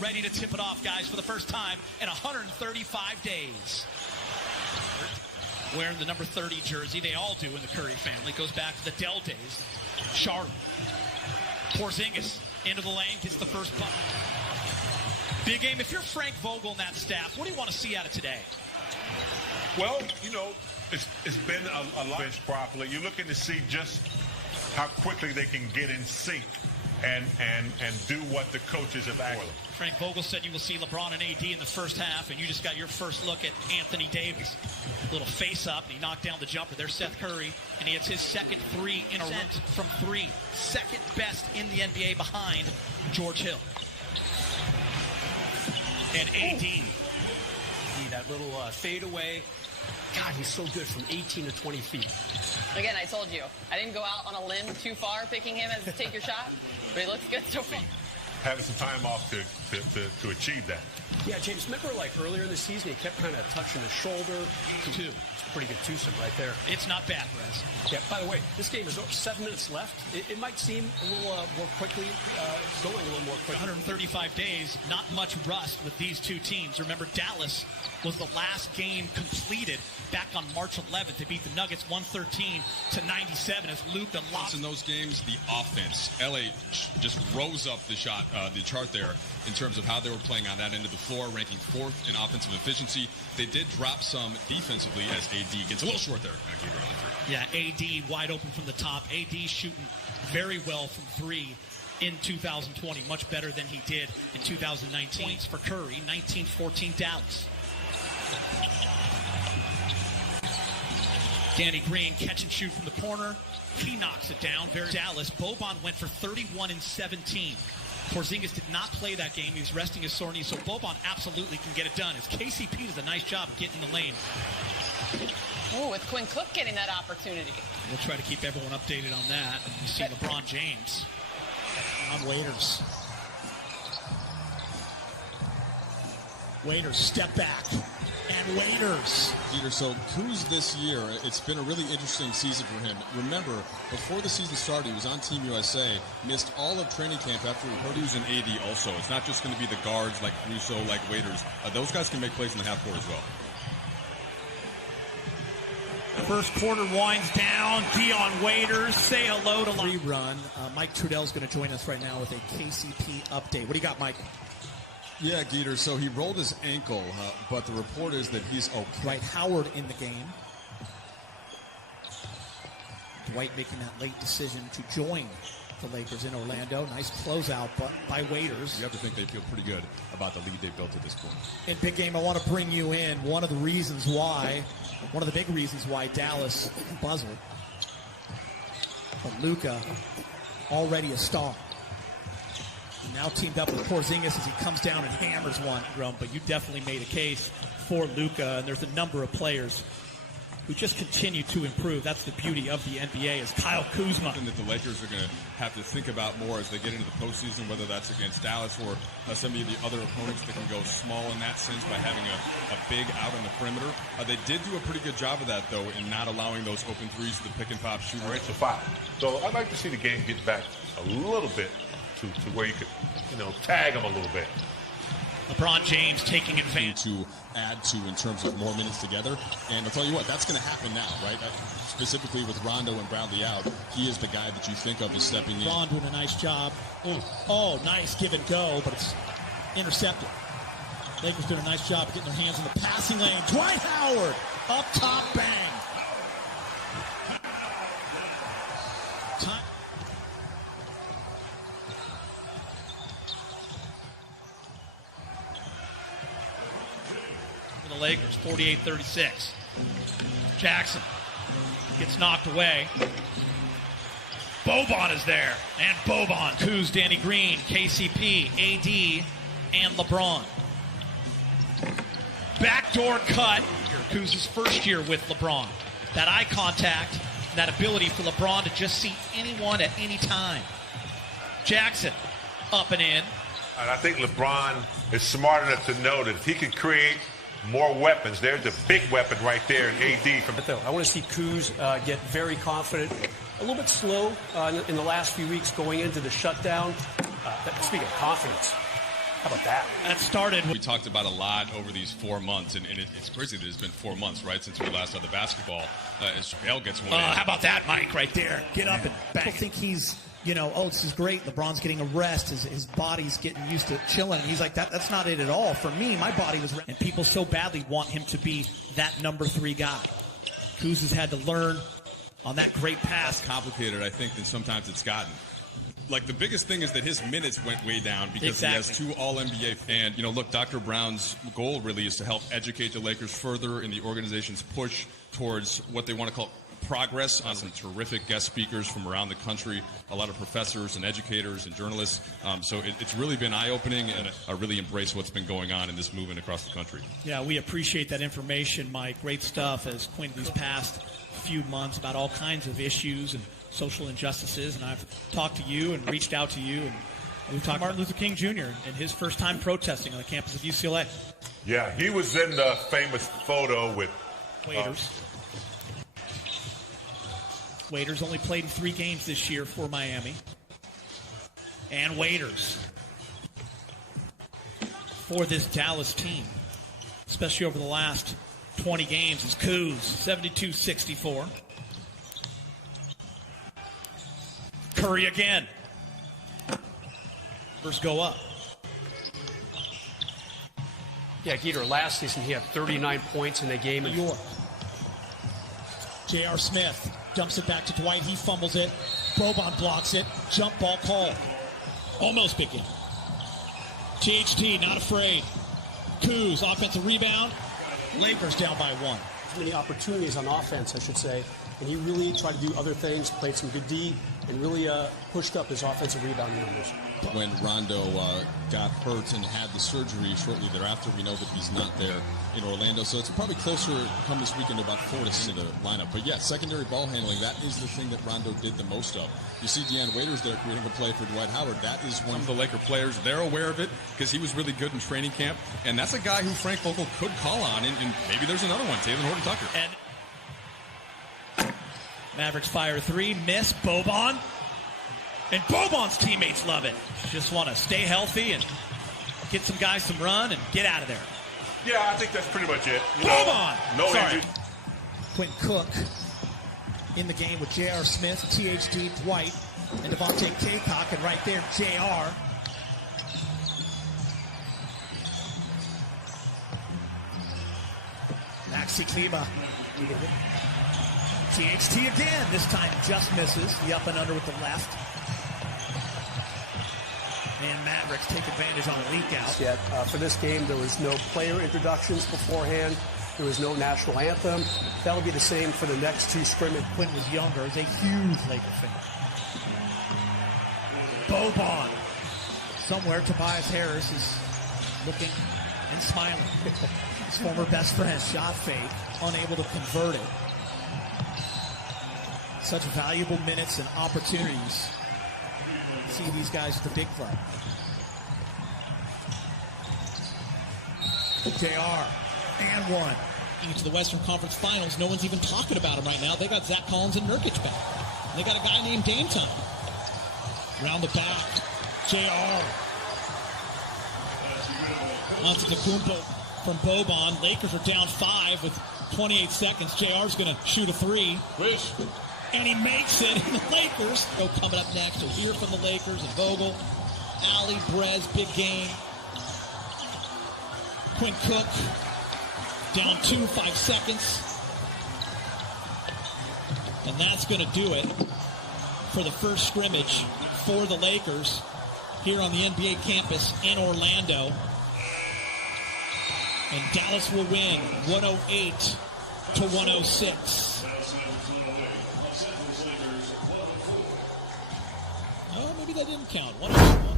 ready to tip it off, guys, for the first time in 135 days. Wearing the number 30 jersey. They all do in the Curry family. Goes back to the Dell days. Charlotte. Porzingis into the lane. Gets the first bucket. Big game. If you're Frank Vogel and that staff, what do you want to see out of today? Well, you know, it's been a lot properly. You're looking to see just how quickly they can get in sync and do what the coaches have asked. Frank Vogel said you will see LeBron and AD in the first half, and you just got your first look at Anthony Davis. Little face-up, and he knocked down the jumper. There's Seth Curry, and he hits his second three in a row from three. Second best in the NBA behind George Hill. And AD. That little fadeaway. God, he's so good from 18 to 20 feet. Again, I told you, I didn't go out on a limb too far picking him as to take your shot, but he looks good so far. Having some time off to achieve that. Yeah, James, remember like earlier in the season, he kept kind of touching his shoulder. Two. It's a pretty good twosome right there. It's not bad, Rez. Yeah, by the way, this game is 7 minutes left. It might seem a little more quickly, going a little more quickly. 135 days, not much rust with these two teams. Remember, Dallas was the last game completed back on March 11th to beat the Nuggets 113-97 as Luka lost. In those games, the offense, LA just rose up the chart there in terms of how they were playing on that end of the floor, ranking 4th in offensive efficiency. They did drop some defensively as AD gets a little short there. Yeah, AD wide open from the top. AD shooting very well from three in 2020, much better than he did in 2019. Points for Curry, 19-14 Dallas. Danny Green catch and shoot from the corner. He knocks it down. Very Dallas. Boban went for 31 and 17. Porzingis did not play that game. He was resting his sore knee, so Boban absolutely can get it done. As KCP does a nice job of getting in the lane. Oh, with Quinn Cook getting that opportunity. We'll try to keep everyone updated on that. You see LeBron James on Waiters. Waiters step back. And Waiters. Peter, so Kuz this year, it's been a really interesting season for him. Remember, before the season started, he was on Team USA, missed all of training camp after he heard he was an AD also. It's not just going to be the guards like Russo, like Waiters. Those guys can make plays in the half court as well. First quarter winds down. Dion Waiters, say hello to rerun. Mike Trudell's going to join us right now with a KCP update. What do you got, Mike? Yeah, Geeter, so he rolled his ankle, but the report is that he's okay. Dwight Howard in the game. Dwight making that late decision to join the Lakers in Orlando. Nice closeout by Waiters. You have to think they feel pretty good about the lead they built at this point. In big game, I want to bring you in. One of the big reasons why Dallas buzzed. But Luka, already a star. Now teamed up with Porzingis as he comes down and hammers one, Grum. But you definitely made a case for Luka, and there's a number of players who just continue to improve. That's the beauty of the NBA is Kyle Kuzma. Something that the Lakers are going to have to think about more as they get into the postseason, whether that's against Dallas or some of the other opponents that can go small in that sense by having a big out on the perimeter. They did do a pretty good job of that, though, in not allowing those open threes to the pick-and-pop shooter. All right, so 5. So I'd like to see the game get back a little bit to where you could, tag them a little bit. LeBron James taking advantage. To add to in terms of more minutes together. And I'll tell you what, that's going to happen now, right? Specifically with Rondo and Bradley out, he is the guy that you think of as stepping in. LeBron doing a nice job. Oh, nice give and go, but it's intercepted. Lakers doing a nice job of getting their hands in the passing lane. Dwight Howard, up top, bang. Time. The Lakers, 48-36. Jackson gets knocked away. Boban is there. And Boban. Kuz, Danny Green, KCP, AD, and LeBron. Backdoor cut. Kuz's first year with LeBron. That eye contact, that ability for LeBron to just see anyone at any time. Jackson, up and in. And I think LeBron is smart enough to know that if he can create more weapons, there's a big weapon right there in AD. I want to see Kuz get very confident. A little bit slow in the last few weeks going into the shutdown. Speaking of confidence, How about that? That started. We talked about a lot over these 4 months, and it's crazy that it's been 4 months, right, since we last saw the basketball. As JaVale gets one in. How about that, Mike, right there? Get up and bang. People think he's, this is great. LeBron's getting a rest. His body's getting used to chilling. He's like, that's not it at all. For me, my body was – and people so badly want him to be that number 3 guy. Kuz has had to learn on that great pass. Complicated, I think, than sometimes it's gotten. Like, the biggest thing is that his minutes went way down because he has 2 All-NBA. And, look, Dr. Brown's goal really is to help educate the Lakers further in the organization's push towards what they want to call progress, on some terrific guest speakers from around the country, a lot of professors and educators and journalists. So it's really been eye-opening, and I really embrace what's been going on in this movement across the country. Yeah, we appreciate that information, Mike. Great stuff as Quinn these past few months about all kinds of issues and social injustices, and I've talked to you and reached out to you, and we've talked to Martin Luther King Jr. and his first time protesting on the campus of UCLA. Yeah, he was in the famous photo with Waiters. Waiters only played in 3 games this year for Miami. And Waiters for this Dallas team, especially over the last 20 games, is Kuz, 72-64. Curry again. First go up. Yeah, Geeter, last season he had 39 points in a game. New York. J.R. Smith dumps it back to Dwight. He fumbles it. Boban blocks it. Jump ball called. Almost big game. THT not afraid. Kuz, offensive rebound. Lakers down by 1. Many opportunities on offense, I should say. And he really tried to do other things, played some good D, and really pushed up his offensive rebound numbers. When Rondo got hurt and had the surgery shortly thereafter, we know that he's not there in Orlando. So it's probably closer come this weekend to about 4 to 6 in the lineup. But yeah, secondary ball handling, that is the thing that Rondo did the most of. You see Deanne Waiters there creating a play for Dwight Howard. That is one of the Laker players. They're aware of it because he was really good in training camp. And that's a guy who Frank Vogel could call on. And maybe there's another one, Taylor Horton-Tucker. And Mavericks fire 3, miss. Boban. And Boban's teammates love it. Just want to stay healthy and get some guys some run and get out of there. Yeah, I think that's pretty much it. Boban! No Sorry. injury. Quinn Cook in the game with J.R. Smith, THD, Dwight, and Devontae Kaycock. And right there, J.R. Maxi Kleba. THT again. This time just misses. The up and under with the left. And Mavericks take advantage on a leak out. Yet, for this game, there was no player introductions beforehand. There was no national anthem. That'll be the same for the next 2 scrimmages. Quinn was younger, is a huge Laker fan. Boban. Somewhere Tobias Harris is looking and smiling. His former best friend, shot fake, unable to convert it. Such valuable minutes and opportunities. See these guys at the big club. JR and 1. Into the Western Conference Finals, no one's even talking about him right now. They got Zach Collins and Nurkic back. They got a guy named Dame Time. Round the back, JR. Antetokounmpo from Boban. Lakers are down 5 with 28 seconds. JR's going to shoot a 3. Wish. And he makes it, and the Lakers go coming up next. We'll hear from the Lakers and Vogel. Ali, Brez, big game. Quinn Cook, down 2, 5 seconds. And that's going to do it for the first scrimmage for the Lakers here on the NBA campus in Orlando. And Dallas will win 108-106. Oh, maybe that didn't count. 106.